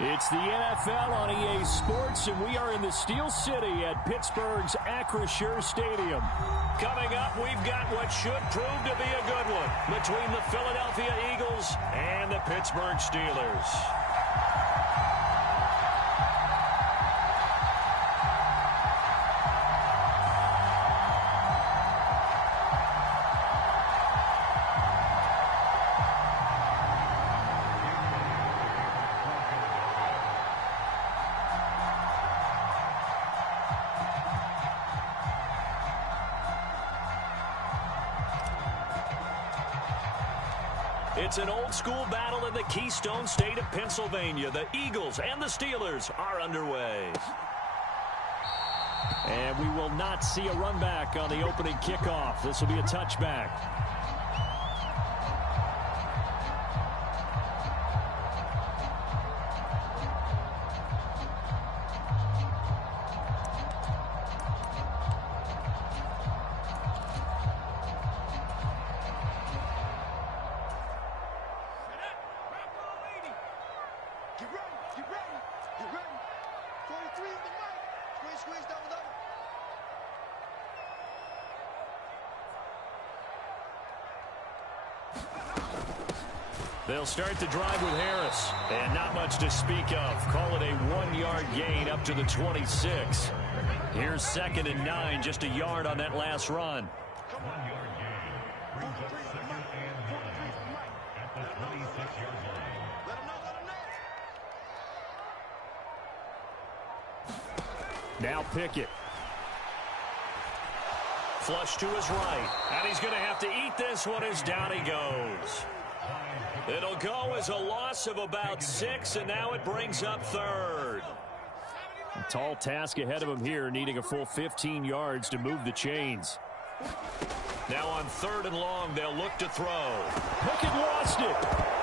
It's the NFL on EA Sports, and we are in the Steel City at Pittsburgh's Acrisure Stadium. Coming up, we've got what should prove to be a good one between the Philadelphia Eagles and the Pittsburgh Steelers. It's an old-school battle in the Keystone State of Pennsylvania. The Eagles and the Steelers are underway. And we will not see a run back on the opening kickoff. This will be a touchback. They'll start the drive with Harris. And not much to speak of. Call it a 1-yard gain up to the 26. Here's 2nd and 9, just a yard on that last run. 1-yard gain brings up 2nd and 9 at the 26-yard line. Now Pickett. Flush to his right. And he's going to have to eat this one as down he goes. It'll go as a loss of about 6, and now it brings up 3rd. A tall task ahead of him here, needing a full 15 yards to move the chains. Now on 3rd and long, they'll look to throw. Pickett lost it,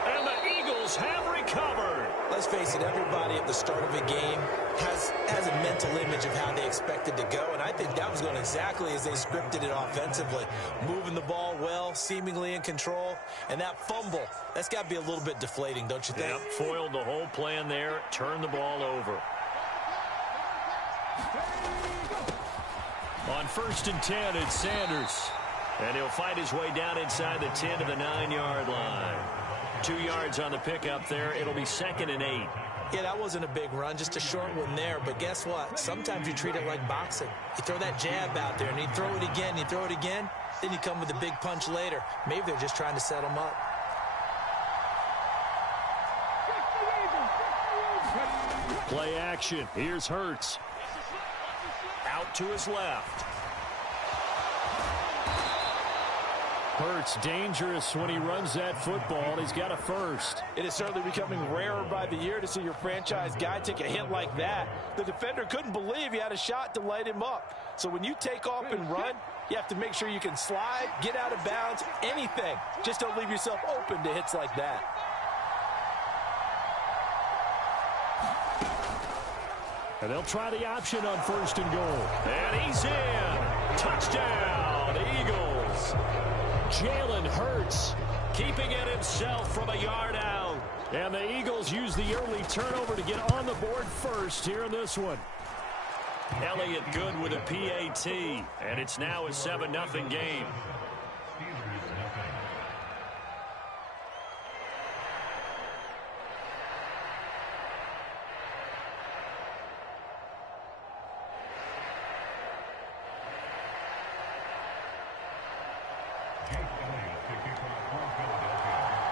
and the Eagles have recovered. Let's face it, everybody at the start of a game has a mental image of how they expect it to go, and I think that was going exactly as they scripted it offensively. Moving the ball well, seemingly in control, and that fumble, that's got to be a little bit deflating, don't you think? Yep, foiled the whole plan there, turned the ball over. On 1st and 10, it's Sanders. And he'll fight his way down inside the 10 to the 9-yard line. 2 yards on the pickup there. It'll be 2nd and 8. Yeah, that wasn't a big run, just a short one there. But guess what? Sometimes you treat it like boxing. You throw that jab out there, and you throw it again, you throw it again, then you come with a big punch later. Maybe they're just trying to set them up. Play action. Here's Hurts. Out to his left. Hurts dangerous when he runs that football. He's got a first. It is certainly becoming rarer by the year to see your franchise guy take a hit like that. The defender couldn't believe he had a shot to light him up. So when you take off and run, you have to make sure you can slide, get out of bounds, anything. Just don't leave yourself open to hits like that. And they'll try the option on 1st and goal. And he's in. Touchdown, Eagles. Jalen Hurts keeping it himself from a yard out. And the Eagles use the early turnover to get on the board first here in this one. Elliott good with a PAT. And it's now a 7-0 game.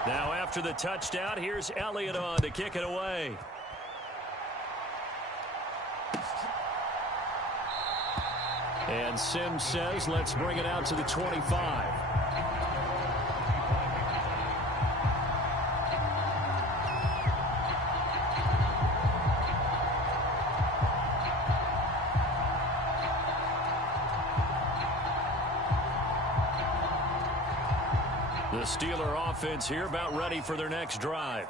Now after the touchdown, here's Elliott on to kick it away. And Sims says, let's bring it out to the 25. The Steeler offense here about ready for their next drive.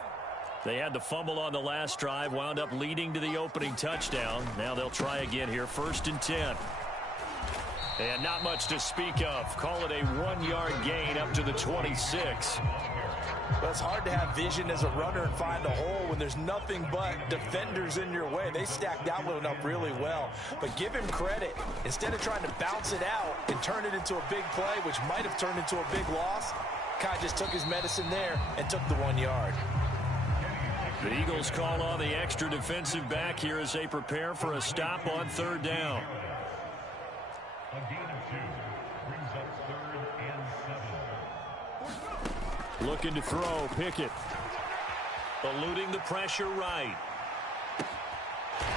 They had the fumble on the last drive, wound up leading to the opening touchdown. Now they'll try again here, 1st and 10. And not much to speak of. Call it a 1-yard gain up to the 26. Well, it's hard to have vision as a runner and find a hole when there's nothing but defenders in your way. They stacked that one up really well. But give him credit. Instead of trying to bounce it out and turn it into a big play, which might have turned into a big loss, Kai just took his medicine there and took the 1 yard. The Eagles call on the extra defensive back here as they prepare for a stop on 3rd down. A gain of 2 brings up 3rd and 7. Looking to throw, Pickett. Eluding the pressure right.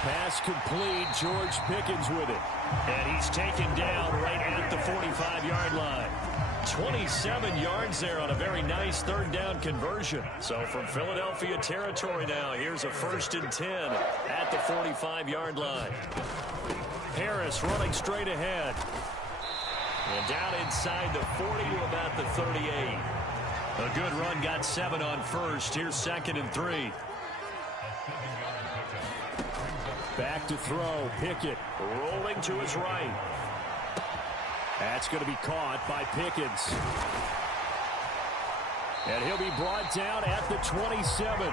Pass complete, George Pickens with it. And he's taken down right at the 45-yard line. 27 yards there on a very nice 3rd down conversion. So from Philadelphia territory now, here's a 1st and 10 at the 45-yard line. Harris running straight ahead. And down inside the 40 to about the 38. A good run, got 7 on 1st. Here's 2nd and 3. Back to throw, Pickett rolling to his right. That's going to be caught by Pickens. And he'll be brought down at the 27.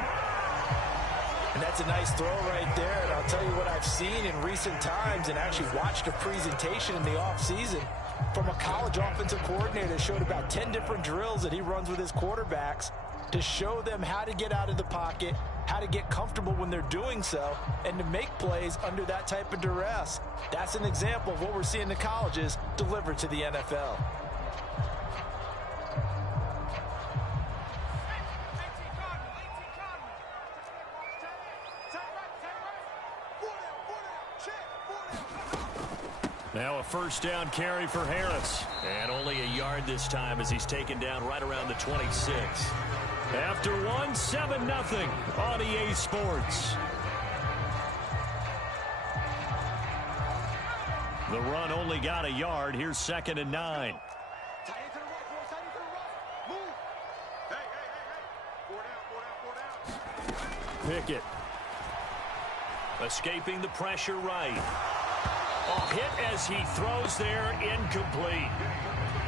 And that's a nice throw right there. And I'll tell you what I've seen in recent times and actually watched a presentation in the offseason from a college offensive coordinator that showed about 10 different drills that he runs with his quarterbacks to show them how to get out of the pocket, how to get comfortable when they're doing so, and to make plays under that type of duress. That's an example of what we're seeing in colleges delivered to the NFL. Now a 1st down carry for Harris. And only a yard this time as he's taken down right around the 26. After 1, 7-0 on EA Sports. The run only got a yard. Here's 2nd and 9. Pickett. Escaping the pressure right. Hit as he throws there, incomplete.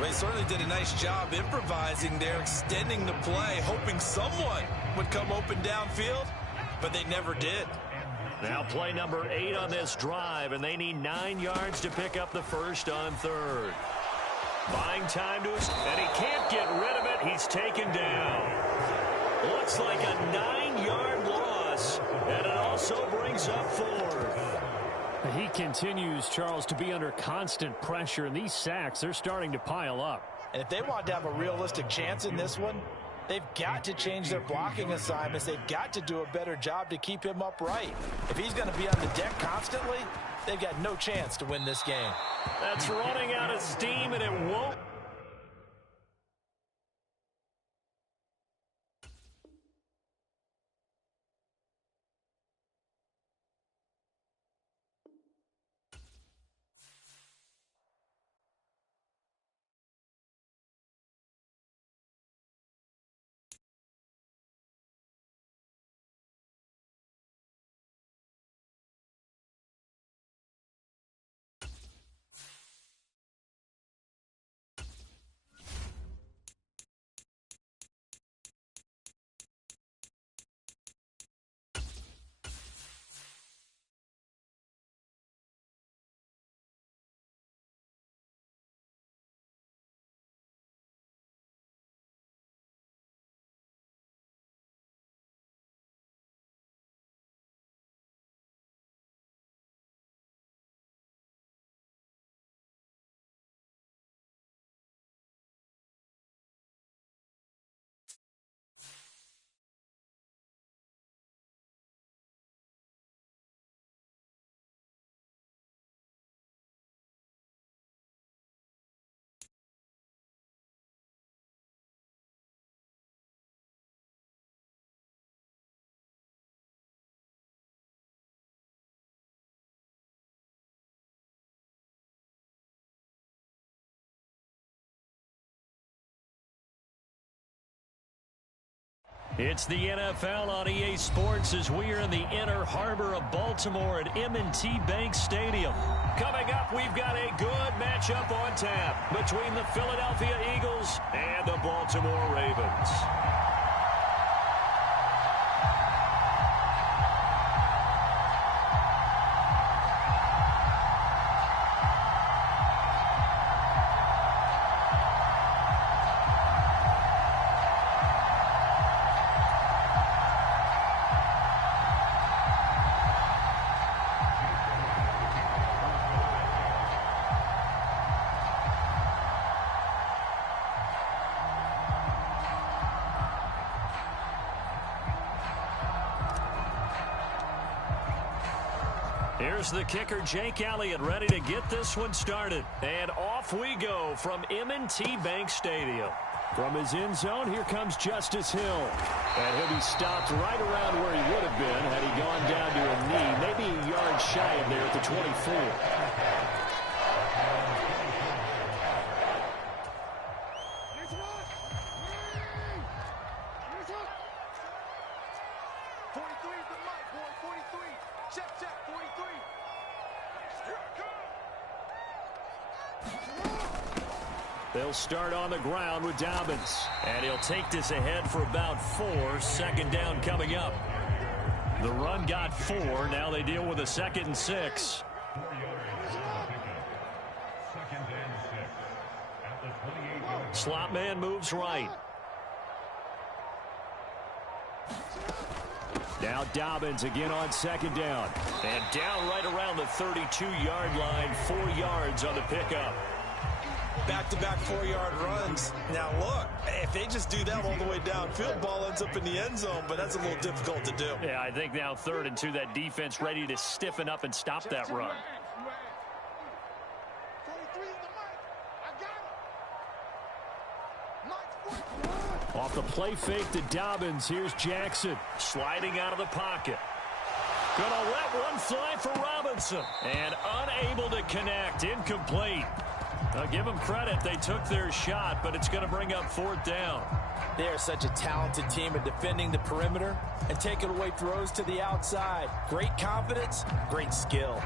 They certainly did a nice job improvising there, extending the play, hoping someone would come open downfield, but they never did. Now play number 8 on this drive, and they need 9 yards to pick up the 1st on 3rd. Buying time to us, and he can't get rid of it. He's taken down. Looks like a 9-yard loss, and it also brings up 4th. He continues, Charles, to be under constant pressure, and these sacks, they're starting to pile up. And if they want to have a realistic chance in this one, they've got to change their blocking assignments. They've got to do a better job to keep him upright. If he's going to be on the deck constantly, they've got no chance to win this game. That's running out of steam, and it won't. It's the NFL on EA Sports as we are in the inner harbor of Baltimore at M&T Bank Stadium. Coming up, we've got a good matchup on tap between the Philadelphia Eagles and the Baltimore Ravens. Here's the kicker, Jake Elliott, ready to get this one started. And off we go from M&T Bank Stadium. From his end zone, here comes Justice Hill. And he'll be stopped right around where he would have been had he gone down to a knee, maybe a yard shy of there at the 24. They'll start on the ground with Dobbins. And he'll take this ahead for about 4. Second down coming up. The run got 4. Now they deal with a 2nd and 6. 4 yards on the pickup. 2nd and 6 at the 28-yard line. Slot man moves right. Now Dobbins again on 2nd down. And down right around the 32-yard line. 4 yards on the pickup. Back-to-back 4-yard runs. Now, look, if they just do that all the way downfield, ball ends up in the end zone, but that's a little difficult to do. Yeah, I think now 3rd and 2, that defense ready to stiffen up and stop that run. Off the play fake to Dobbins, here's Jackson. Sliding out of the pocket. Gonna let one fly for Robinson. And unable to connect, incomplete. I'll give them credit. They took their shot, but it's going to bring up 4th down. They are such a talented team at defending the perimeter and taking away throws to the outside. Great confidence, great skill.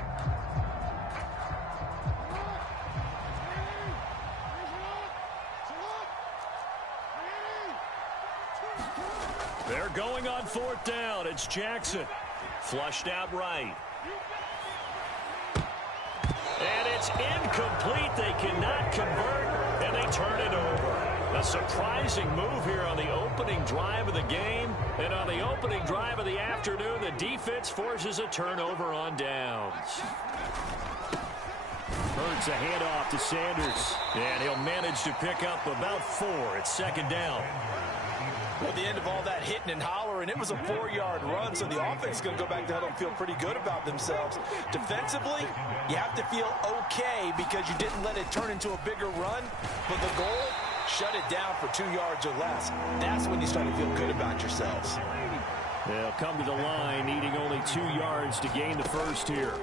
They're going on 4th down. It's Jackson. Flushed out right. And it's incomplete. They cannot convert, and they turn it over. A surprising move here on the opening drive of the game. And on the opening drive of the afternoon, the defense forces a turnover on downs. Hurts a handoff to Sanders. And he'll manage to pick up about 4. It's 2nd down. Well, the end of all that hitting and hollering, it was a 4-yard run, so the offense is going to go back to huddle and feel pretty good about themselves. Defensively, you have to feel okay because you didn't let it turn into a bigger run, but the goal, shut it down for 2 yards or less. That's when you start to feel good about yourselves. They'll come to the line, needing only 2 yards to gain the first here.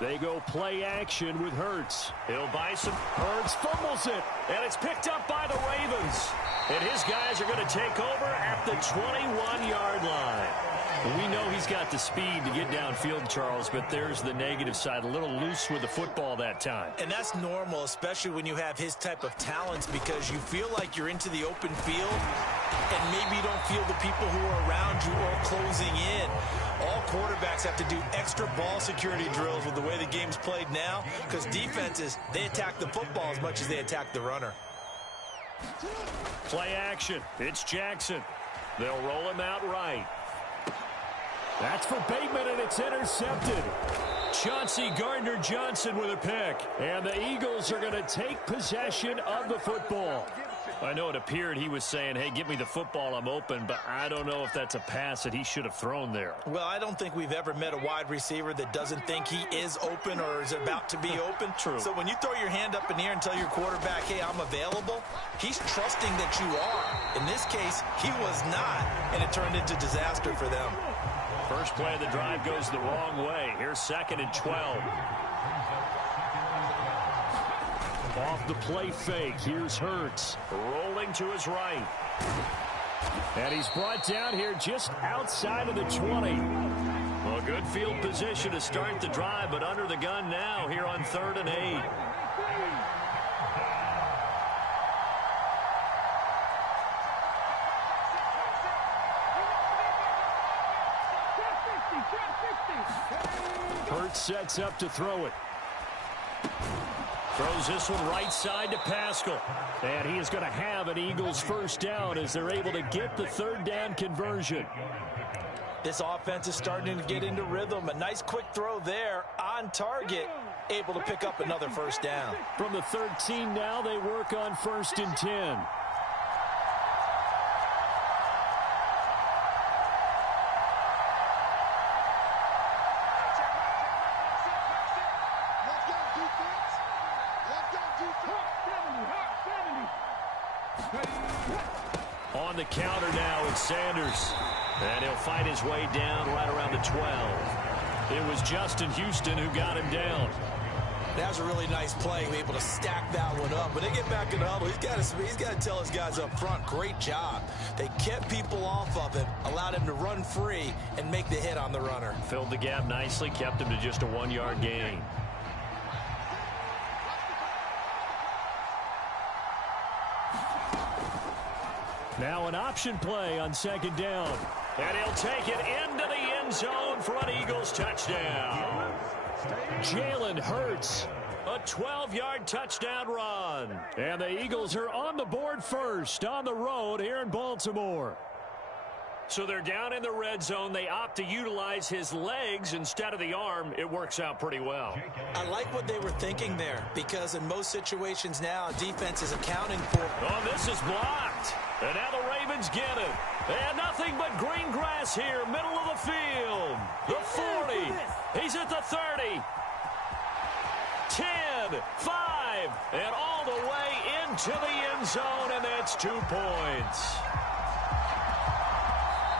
They go play action with Hurts. He'll buy some. Hurts fumbles it. And it's picked up by the Ravens. And his guys are going to take over at the 21-yard line. We know he's got the speed to get downfield, Charles, but there's the negative side. A little loose with the football that time. And that's normal, especially when you have his type of talents, because you feel like you're into the open field and maybe you don't feel the people who are around you or closing in. All quarterbacks have to do extra ball security drills with the way the game's played now, because defenses, they attack the football as much as they attack the runner. Play action. It's Jackson. They'll roll him out right. That's for Bateman, and it's intercepted. Chauncey Gardner-Johnson with a pick. And the Eagles are going to take possession of the football. I know it appeared he was saying, hey, give me the football, I'm open, but I don't know if that's a pass that he should have thrown there. Well, I don't think we've ever met a wide receiver that doesn't think he is open or is about to be open. True. So when you throw your hand up in the air and tell your quarterback, hey, I'm available, he's trusting that you are. In this case, he was not, and it turned into disaster for them. First play of the drive goes the wrong way. Here's 2nd and 12. Off the play fake, here's Hurts. Rolling to his right. And he's brought down here just outside of the 20. Well, good field position to start the drive, but under the gun now here on 3rd and 8. Hurts sets up to throw it. Throws this one right side to Pascal. And he is going to have an Eagles first down as they're able to get the 3rd down conversion. This offense is starting to get into rhythm. A nice quick throw there on target, able to pick up another first down. From the 13 now, they work on 1st and 10. On the counter now, it's Sanders. And he'll fight his way down right around the 12. It was Justin Houston who got him down. That was a really nice play, able to stack that one up. When they get back in the huddle, he's got to tell his guys up front, great job. They kept people off of him, allowed him to run free and make the hit on the runner. Filled the gap nicely, kept him to just a 1-yard gain. Now an option play on 2nd down. And he'll take it into the end zone for an Eagles touchdown. Jalen Hurts. A 12-yard touchdown run. And the Eagles are on the board first on the road here in Baltimore. So they're down in the red zone. They opt to utilize his legs instead of the arm. It works out pretty well. I like what they were thinking there, because in most situations now, defense is accounting for. Oh, this is blocked. And now the Ravens get it. And nothing but green grass here, middle of the field. The 40. He's at the 30. 10, 5, and all the way into the end zone, and that's 2 points.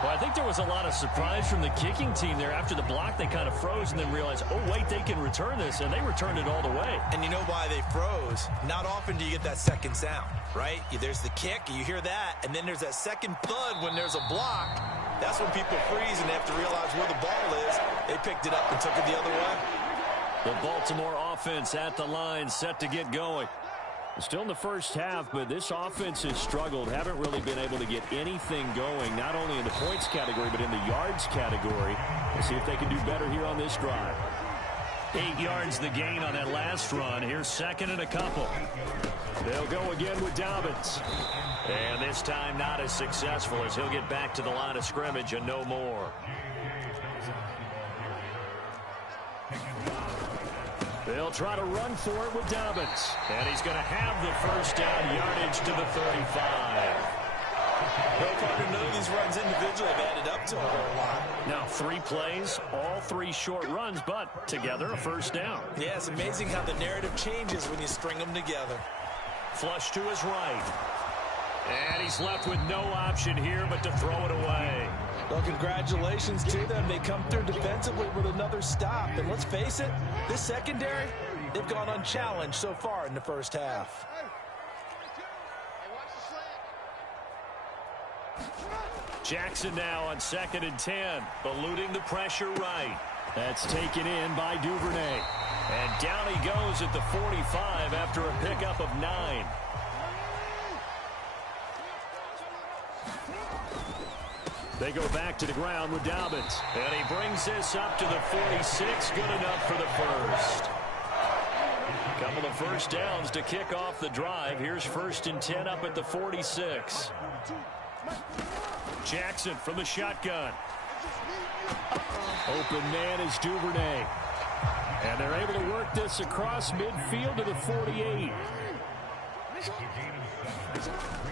Well, I think there was a lot of surprise from the kicking team there. After the block, they kind of froze and then realized, oh, wait, they can return this, and they returned it all the way. And you know why they froze? Not often do you get that second sound, right? There's the kick, you hear that, and then there's that second thud when there's a block. That's when people freeze and they have to realize where the ball is. They picked it up and took it the other way. The Baltimore offense at the line, set to get going. Still in the first half, but this offense has struggled. Haven't really been able to get anything going, not only in the points category, but in the yards category. We'll see if they can do better here on this drive. 8 yards the gain on that last run. Here's 2nd and a couple. They'll go again with Dobbins. And this time not as successful, as he'll get back to the line of scrimmage and no more. They'll try to run for it with Dobbins. And he's going to have the first down, yardage to the 35. Well, partner, none of these runs individually have added up to a whole lot. Now 3 plays, all 3 short runs, but together a first down. Yeah, it's amazing how the narrative changes when you string them together. Flush to his right. And he's left with no option here but to throw it away. Well, congratulations to them. They come through defensively with another stop. And let's face it, this secondary, they've gone unchallenged so far in the first half. Jackson now on 2nd and 10, eluding the pressure right. That's taken in by Duvernay. And down he goes at the 45 after a pickup of 9. They go back to the ground with Dobbins. And he brings this up to the 46. Good enough for the first. Couple of first downs to kick off the drive. Here's 1st and 10 up at the 46. Jackson from the shotgun. Open man is Duvernay. And they're able to work this across midfield to the 48.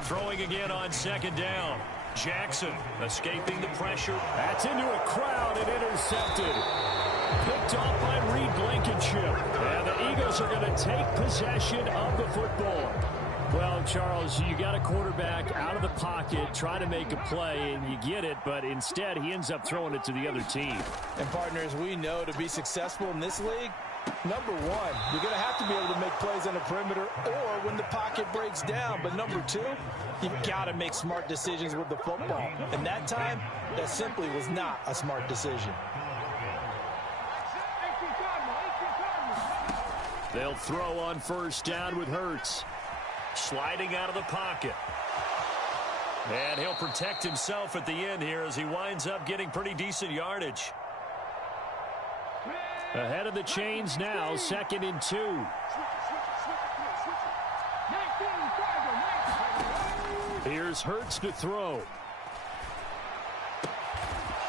Throwing again on 2nd down. Jackson escaping the pressure. That's into a crowd and intercepted. Picked off by Reed Blankenship. And the Eagles are going to take possession of the football. Well, Charles, you got a quarterback out of the pocket, try to make a play, and you get it, but instead he ends up throwing it to the other team. And partners, we know to be successful in this league, Number one, you're going to have to be able to make plays on the perimeter or when the pocket breaks down. But number two, you've got to make smart decisions with the football. And that time, that simply was not a smart decision. They'll throw on first down with Hurts. Sliding out of the pocket. And he'll protect himself at the end here as he winds up getting pretty decent yardage. Ahead of the chains now, 2nd and 2. Here's Hurts to throw.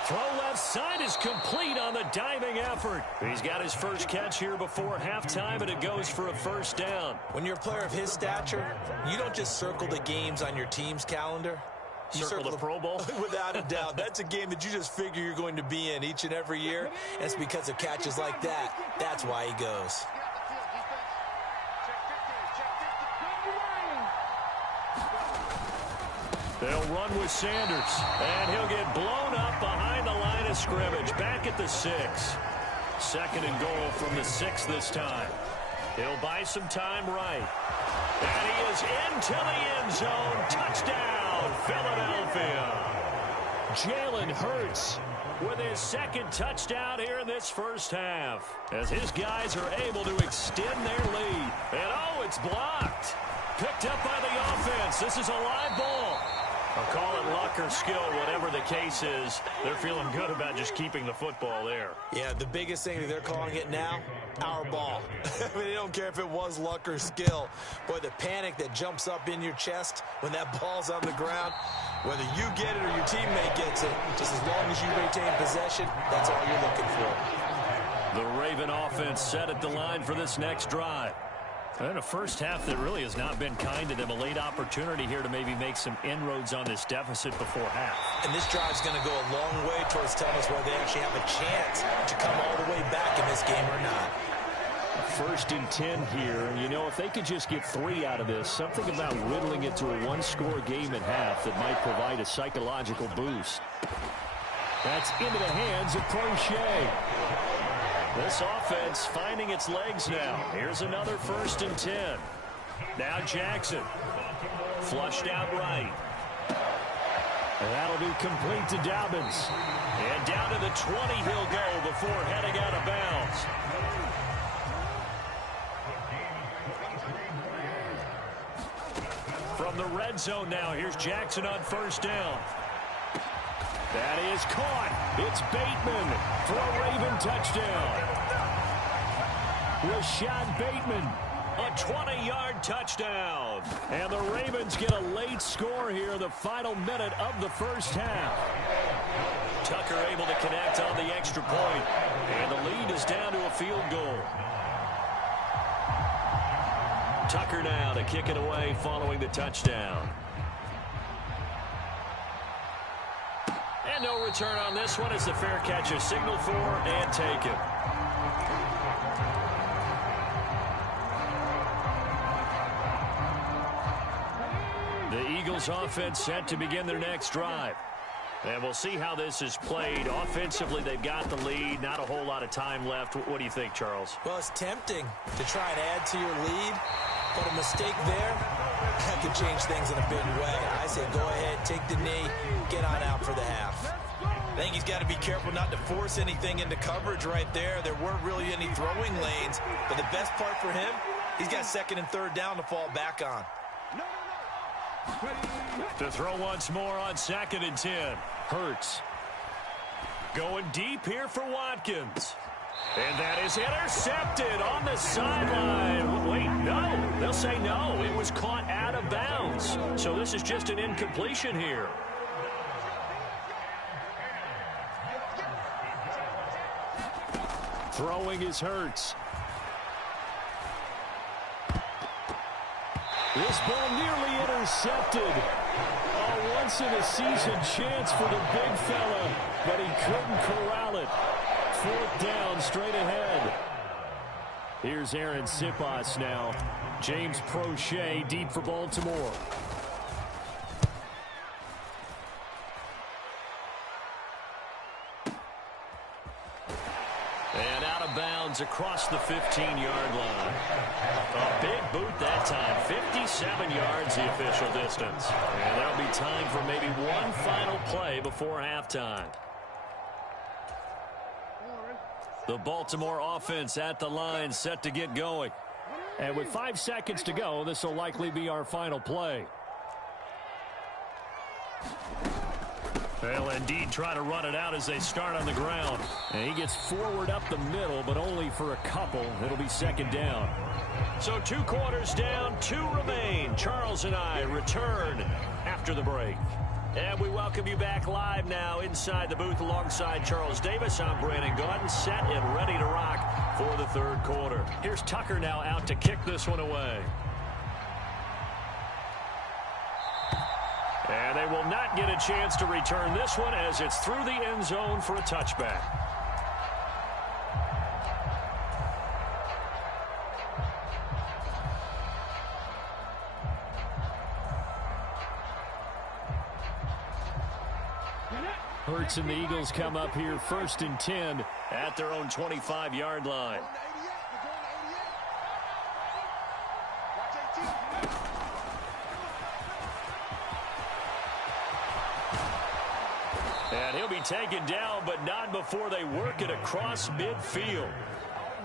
Throw left side is complete on the diving effort. He's got his first catch here before halftime, and it goes for a first down. When you're a player of his stature, you don't just circle the games on your team's calendar. You circle the Pro Bowl? Without a doubt. That's a game that you just figure you're going to be in each and every year. And it's because of catches like that. That's why he goes. They'll run with Sanders, and he'll get blown up behind the line of scrimmage, back at the 6. 2nd and goal from the 6 this time. He'll buy some time right. And he is into the end zone. Touchdown, Philadelphia. Jalen Hurts with his 2nd touchdown here in this first half, as his guys are able to extend their lead. And oh, it's blocked. Picked up by the offense. This is a live ball. I'll call it luck or skill, whatever the case is. They're feeling good about just keeping the football there. Yeah, the biggest thing that they're calling it now, our ball. I mean, they don't care if it was luck or skill. Boy, the panic that jumps up in your chest when that ball's on the ground, whether you get it or your teammate gets it, just as long as you retain possession, that's all you're looking for. The Raven offense set at the line for this next drive. And a first half that really has not been kind to them. A late opportunity here to maybe make some inroads on this deficit before half. And this drive's going to go a long way towards telling us whether they actually have a chance to come all the way back in this game or not. 1st and 10 here. You know, if they could just get 3 out of this, something about whittling it to a one-score game at half that might provide a psychological boost. That's into the hands of Crochet. This offense finding its legs now. Here's another 1st and 10. Now Jackson. Flushed out right. And that'll be complete to Dobbins. And down to the 20 he'll go before heading out of bounds. From the red zone now, here's Jackson on first down. That is caught. It's Bateman for a Raven touchdown. Rashad Bateman, a 20-yard touchdown. And the Ravens get a late score here, the final minute of the first half. Tucker able to connect on the extra point. And the lead is down to a field goal. Tucker now to kick it away following the touchdown. And no return on this one as the fair catch is signaled for and taken. The Eagles offense set to begin their next drive. And we'll see how this is played. Offensively, they've got the lead. Not a whole lot of time left. What do you think, Charles? Well, it's tempting to try and add to your lead, but a mistake there, that could change things in a big way. I say go ahead, take the knee, get on out for the half. I think he's got to be careful not to force anything into coverage right there. There weren't really any throwing lanes, but the best part for him, he's got 2nd and 3rd down to fall back on. To throw once more on 2nd and 10. Hurts. Going deep here for Watkins. And that is intercepted on the sideline. Wait, no. They'll say no. It was caught out of bounds. So this is just an incompletion here. Throwing is Hurts. This ball nearly intercepted. A once-in-a-season chance for the big fella, but he couldn't corral it. 4th down, straight ahead. Here's Aaron Sipas now. James Prochet deep for Baltimore. And out of bounds yards across the 15-yard line. A big boot that time. 57 yards the official distance. And there'll be time for maybe one final play before halftime. The Baltimore offense at the line, set to get going. And with 5 seconds to go, this will likely be our final play. They'll indeed try to run it out as they start on the ground. And he gets forward up the middle, but only for a couple. It'll be second down. So 2 quarters down, 2 remain. Charles and I return after the break. And we welcome you back live now inside the booth alongside Charles Davis. I'm Brandon Gaudin, set and ready to rock for the third quarter. Here's Tucker now out to kick this one away. And they will not get a chance to return this one as it's through the end zone for a touchback. Hurts and the Eagles come up here 1st and 10 at their own 25-yard line. And he'll be taken down, but not before they work it across midfield.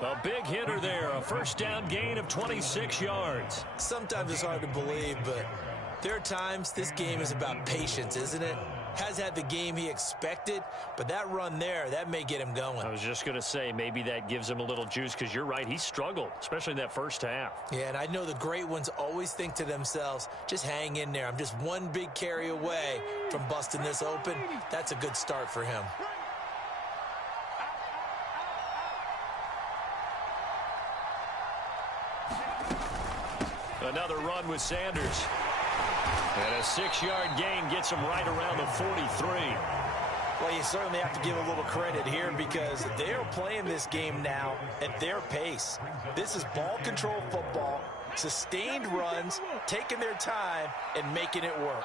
A big hitter there, a first down gain of 26 yards. Sometimes it's hard to believe, but there are times this game is about patience, isn't it? Has had the game he expected, but that run there, that may get him going. I was just going to say, maybe that gives him a little juice, because you're right, he struggled, especially in that first half. Yeah, and I know the great ones always think to themselves, just hang in there. I'm just one big carry away from busting this open. That's a good start for him. Another run with Sanders. And a 6-yard gain gets him right around the 43. Well, you certainly have to give a little credit here because they're playing this game now at their pace. This is ball control football, sustained runs, taking their time, and making it work.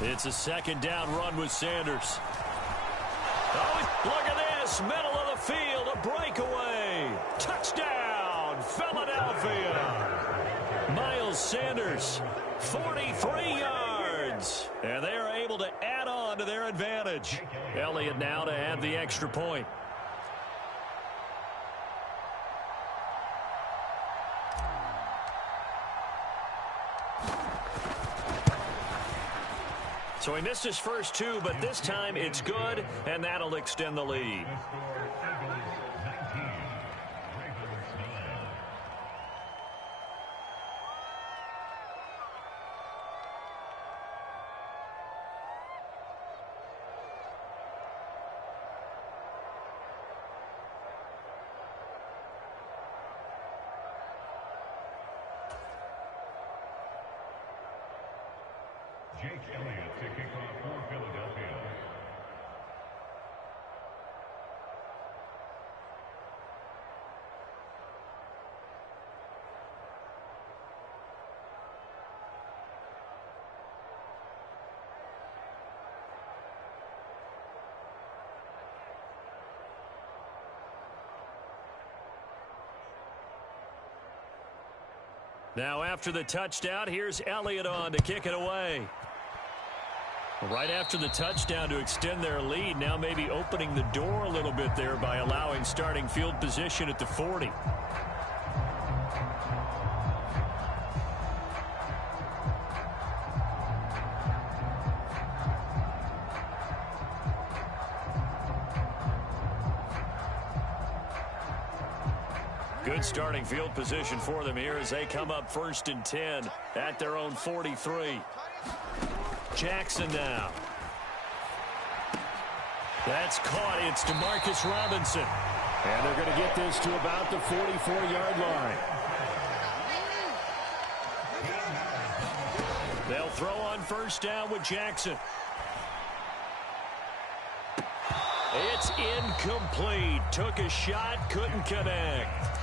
It's a second down run with Sanders. Oh, look at this. Middle of the field, a breakaway. Touchdown, Philadelphia. Miles Sanders, 43 yards. And they are able to add on to their advantage. Elliott now to add the extra point. So he missed his first 2, but this time it's good, and that'll extend the lead. Jake Elliott to kick off for Philadelphia. Now after the touchdown, here's Elliott on to kick it away. Right after the touchdown to extend their lead, now maybe opening the door a little bit there by allowing starting field position at the 40. Good starting field position for them here as they come up 1st and 10 at their own 43. Jackson now. That's caught. It's DeMarcus Robinson. And they're going to get this to about the 44-yard line. They'll throw on 1st down with Jackson. It's incomplete. Took a shot, couldn't connect.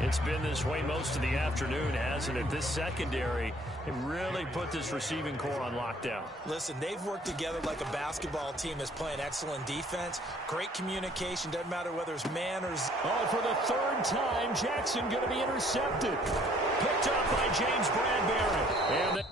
It's been this way most of the afternoon, hasn't it? This secondary, it really put this receiving core on lockdown. Listen, they've worked together like a basketball team that's playing excellent defense. Great communication. Doesn't matter whether it's man or... Oh, for the third time, Jackson going to be intercepted. Picked up by James Bradbury. And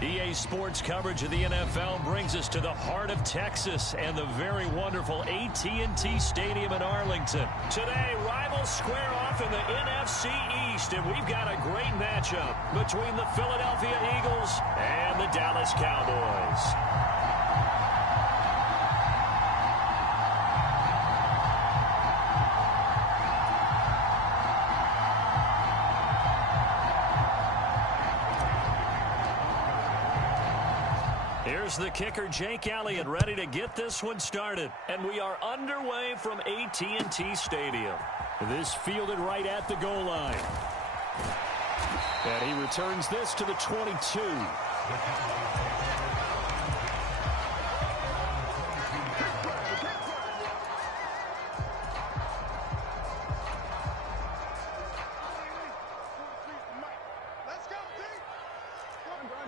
EA Sports coverage of the NFL brings us to the heart of Texas and the very wonderful AT&T Stadium in Arlington. Today, rivals square off in the NFC East, and we've got a great matchup between the Philadelphia Eagles and the Dallas Cowboys. Here's the kicker, Jake Elliott, ready to get this one started. And we are underway from AT&T Stadium. This fielded right at the goal line. And he returns this to the 22.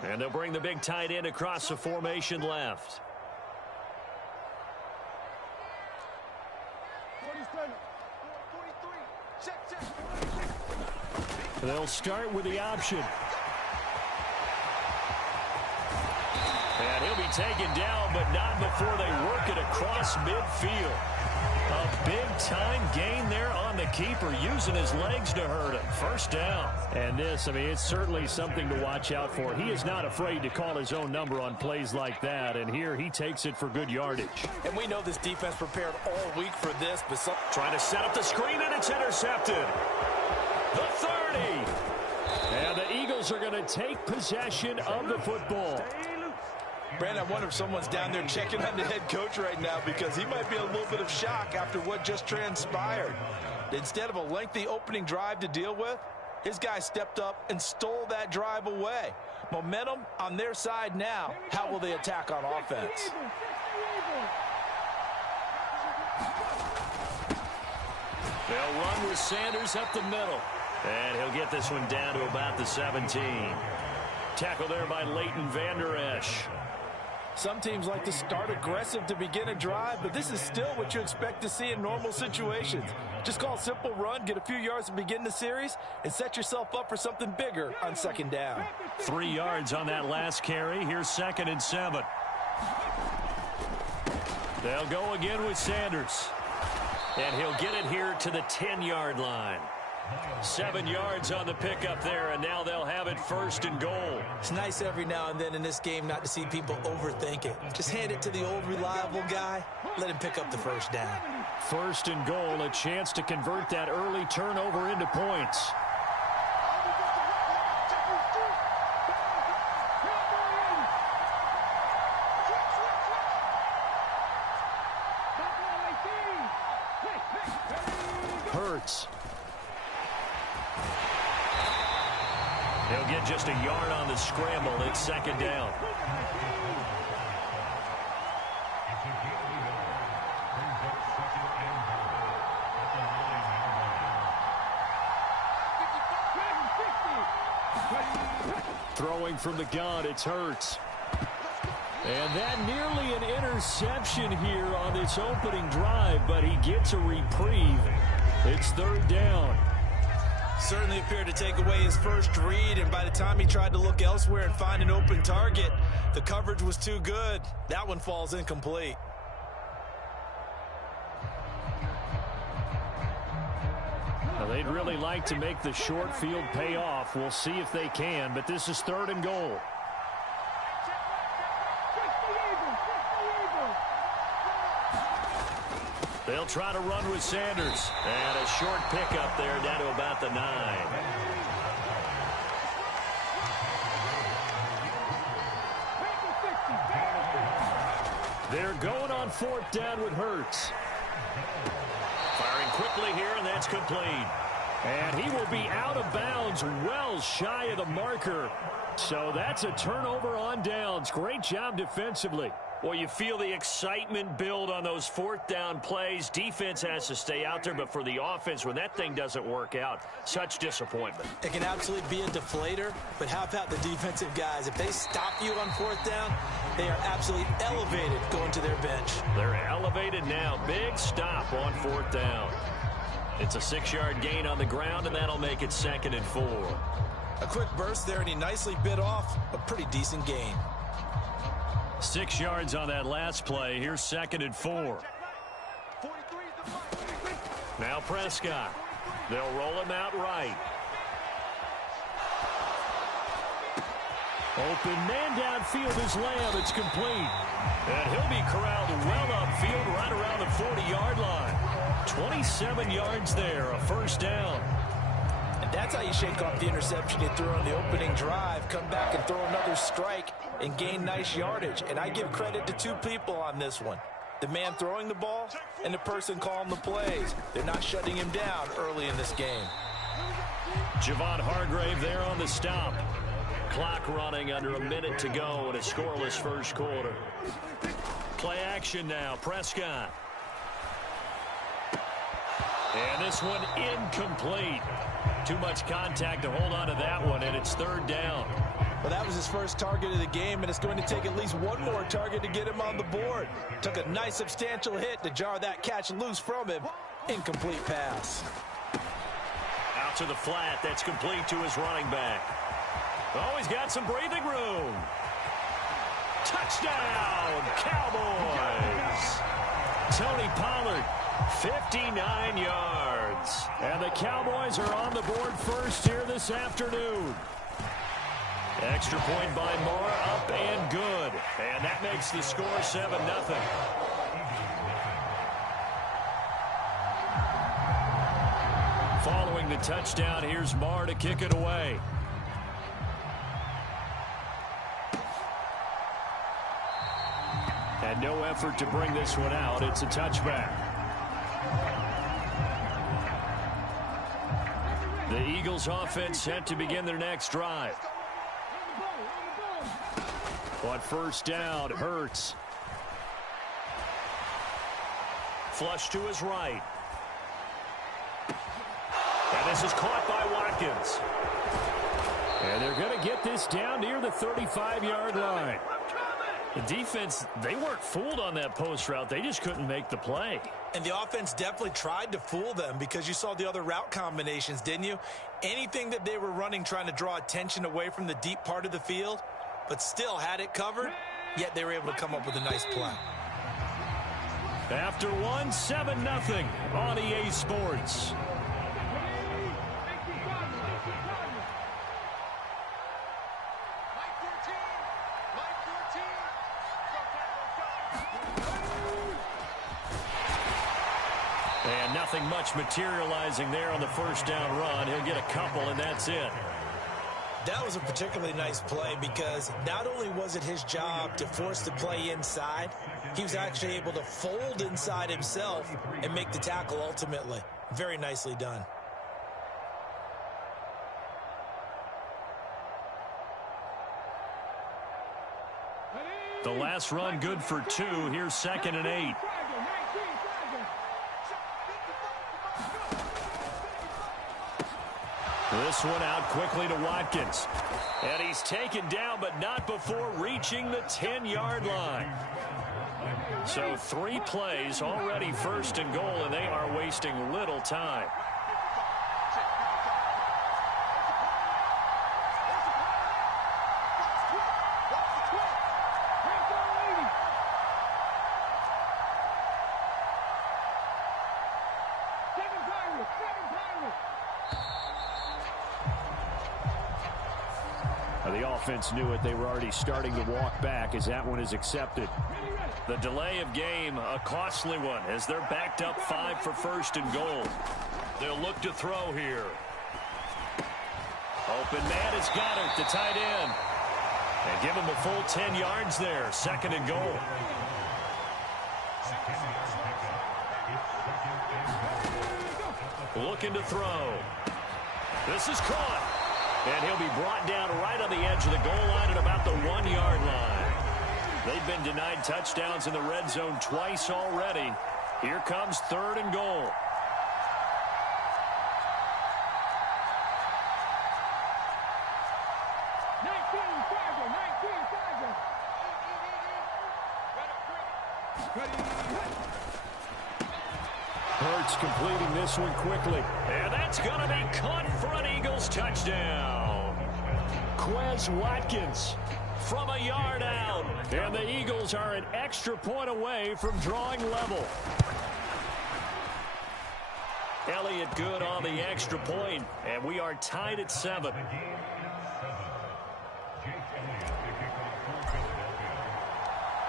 And they'll bring the big tight end across the formation left. They'll start with the option. And he'll be taken down, but not before they work it across midfield. A big-time gain there on the keeper, using his legs to hurt him. First down. And this, I mean, it's certainly something to watch out for. He is not afraid to call his own number on plays like that, and here he takes it for good yardage. And we know this defense prepared all week for this, but trying to set up the screen, and it's intercepted. The 30. And the Eagles are going to take possession of the football. Brandon, I wonder if someone's down there checking on the head coach right now, because he might be a little bit of shock after what just transpired. Instead of a lengthy opening drive to deal with, his guy stepped up and stole that drive away. Momentum on their side now. How will they attack on offense? They'll run with Sanders up the middle. And he'll get this one down to about the 17. Tackle there by Leighton Vander Esch. Some teams like to start aggressive to begin a drive, but this is still what you expect to see in normal situations. Just call a simple run, get a few yards to begin the series, and set yourself up for something bigger on second down. 3 yards on that last carry. Here's 2nd and 7. They'll go again with Sanders. And he'll get it here to the 10-yard line. 7 yards on the pickup there, and now they'll have it 1st and goal. It's nice every now and then in this game not to see people overthink it. Just hand it to the old reliable guy. Let him pick up the first down. 1st and goal, a chance to convert that early turnover into points. Hurts. He'll get just a yard on the scramble. It's 2nd down. Throwing from the gun, it's Hurts. And that nearly an interception here on this opening drive, but he gets a reprieve. It's 3rd down. Certainly appeared to take away his first read, and by the time he tried to look elsewhere and find an open target, the coverage was too good. That one falls incomplete. Now, they'd really like to make the short field pay off. We'll see if they can, but this is 3rd and goal. They'll try to run with Sanders. And a short pickup there down to about the 9. They're going on 4th down with Hurts. Firing quickly here, and that's complete. And he will be out of bounds, well shy of the marker. So that's a turnover on downs. Great job defensively. Well, you feel the excitement build on those 4th down plays. Defense has to stay out there, but for the offense, when that thing doesn't work out, such disappointment. It can absolutely be a deflator, but how about the defensive guys? If they stop you on 4th down, they are absolutely elevated going to their bench. They're elevated now. Big stop on 4th down. It's a 6-yard gain on the ground, and that'll make it 2nd and 4. A quick burst there, and he nicely bit off a pretty decent gain. 6 yards on that last play. Here's 2nd and 4. Now Prescott. They'll roll him out right. Open man downfield is Lamb. It's complete. And he'll be corralled well upfield right around the 40-yard line. 27 yards there, a first down. And that's how you shake off the interception you threw on the opening drive. Come back and throw another strike and gain nice yardage. And I give credit to 2 people on this one. The man throwing the ball and the person calling the plays. They're not shutting him down early in this game. Javon Hargrave there on the stop. Clock running under a minute to go in a scoreless first quarter. Play action now. Prescott. And this one incomplete. Too much contact to hold on to that one, and it's 3rd down. Well, that was his first target of the game, and it's going to take at least one more target to get him on the board. Took a nice substantial hit to jar that catch loose from him. Incomplete pass. Out to the flat. That's complete to his running back. Oh, he's got some breathing room. Touchdown, Cowboys. Tony Pollard, 59 yards. And the Cowboys are on the board first here this afternoon. Extra point by Moore, up and good. And that makes the score 7-0. Following the touchdown, here's Moore to kick it away. And no effort to bring this one out. It's a touchback. The Eagles offense set to begin their next drive. On first down, Hurts. Flush to his right. And this is caught by Watkins. And they're going to get this down near the 35-yard line. The defense, they weren't fooled on that post route. They just couldn't make the play. And the offense definitely tried to fool them because you saw the other route combinations, didn't you? Anything that they were running trying to draw attention away from the deep part of the field, but still had it covered, yet they were able to come up with a nice play. After one, 7-0 on EA Sports. And nothing much materializing there on the first down run. He'll get a couple, and that's it. That was a particularly nice play because not only was it his job to force the play inside, he was actually able to fold inside himself and make the tackle ultimately. Very nicely done. The last run good for 2. Here's 2nd and 8. This one out quickly to Watkins. And he's taken down, but not before reaching the 10-yard line. So 3 plays, already 1st and goal, and they are wasting little time. The offense knew it. They were already starting to walk back as that one is accepted. The delay of game, a costly one, as they're backed up 5 for 1st and goal. They'll look to throw here. Open man has got it, the tight end. And give him a full 10 yards there, 2nd and goal. Looking to throw. This is caught. And he'll be brought down right on the edge of the goal line at about the 1-yard line. They've been denied touchdowns in the red zone twice already. Here comes 3rd and goal. Hurts completing this one quickly. And that's going to be caught for an Eagles touchdown. Quez Watkins from a yard out. And the Eagles are an extra point away from drawing level. Elliott good on the extra point, and we are tied at 7.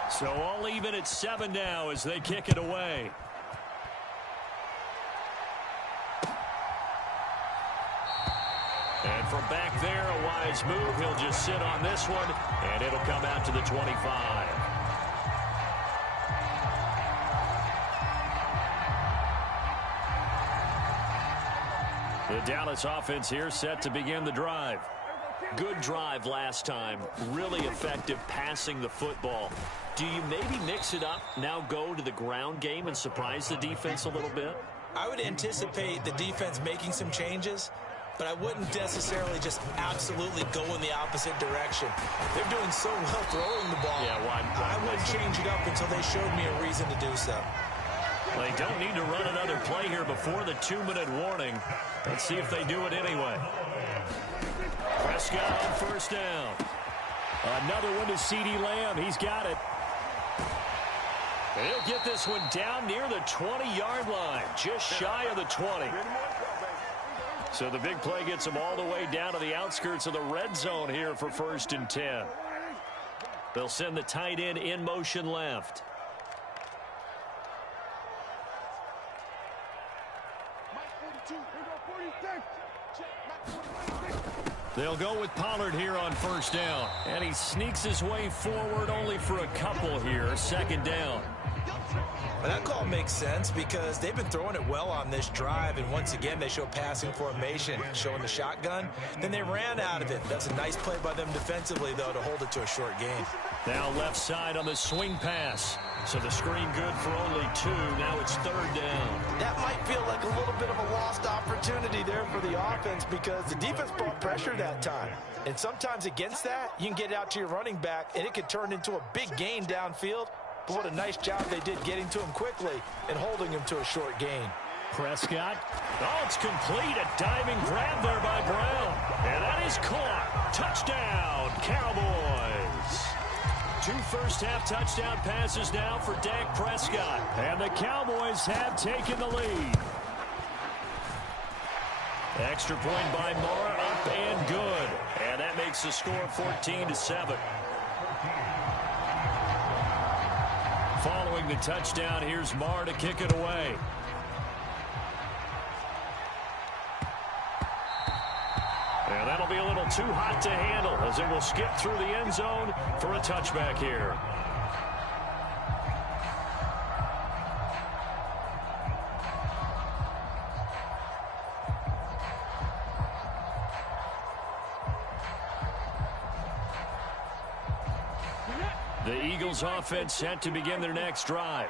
So all even at 7 now as they kick it away. And from back there, a wise move. He'll just sit on this one, and it'll come out to the 25. The Dallas offense here set to begin the drive. Good drive last time. Really effective passing the football. Do you maybe mix it up, now go to the ground game and surprise the defense a little bit? I would anticipate the defense making some changes, but I wouldn't necessarily just absolutely go in the opposite direction. They're doing so well throwing the ball. Yeah, why I wouldn't change it up until they showed me a reason to do so. They don't need to run another play here before the 2-minute warning. Let's see if they do it anyway. Prescott on first down. Another one to CeeDee Lamb. He's got it. He'll get this one down near the 20-yard line, just shy of the 20. So the big play gets him all the way down to the outskirts of the red zone here for 1st and 10. They'll send the tight end in motion left. They'll go with Pollard here on first down. And he sneaks his way forward only for a couple here. 2nd down. Well, that call makes sense because they've been throwing it well on this drive, and once again they show passing formation, showing the shotgun. Then they ran out of it. That's a nice play by them defensively, though, to hold it to a short gain. Now left side on the swing pass. So the screen good for only 2. Now it's 3rd down. That might feel like a little bit of a lost opportunity there for the offense because the defense brought pressure that time. And sometimes against that, you can get out to your running back, and it could turn into a big gain downfield. But what a nice job they did getting to him quickly and holding him to a short gain. Prescott. Oh, it's complete. A diving grab there by Brown. And that is caught. Touchdown, Cowboys. 2 first-half touchdown passes now for Dak Prescott. And the Cowboys have taken the lead. Extra point by Mara, up and good. And that makes the score 14-7. Following the touchdown, here's Marr to kick it away. And that'll be a little too hot to handle as it will skip through the end zone for a touchback here. The Eagles offense set to begin their next drive.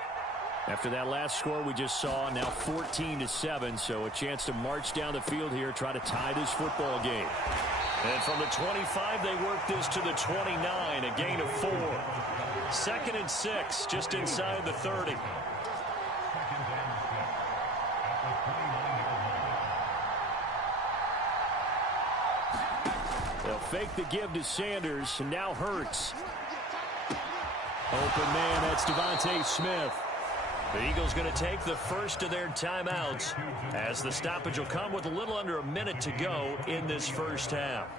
After that last score we just saw, now 14-7, so a chance to march down the field here, try to tie this football game. And from the 25, they work this to the 29, a gain of 4. 2nd and 6, just inside the 30. They'll fake the give to Sanders, and now Hurts. Open man, that's Devontae Smith. The Eagles going to take the first of their timeouts as the stoppage will come with a little under a minute to go in this first half.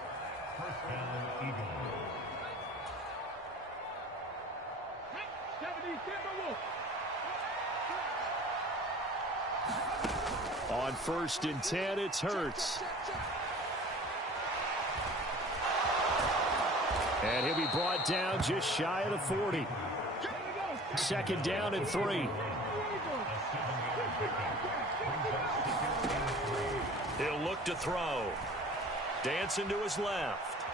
On 1st and 10, it's Hurts. And he'll be brought down just shy of the 40. 2nd down and 3. He'll look to throw. Dancing to his left.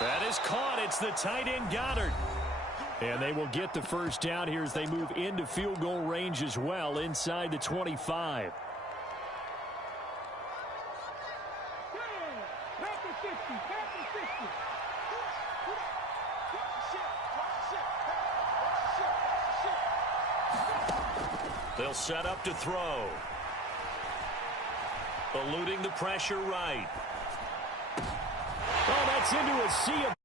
That is caught. It's the tight end Goddard. And they will get the first down here as they move into field goal range as well inside the 25. They'll set up to throw. Eluding the pressure right. Oh, that's into a sea of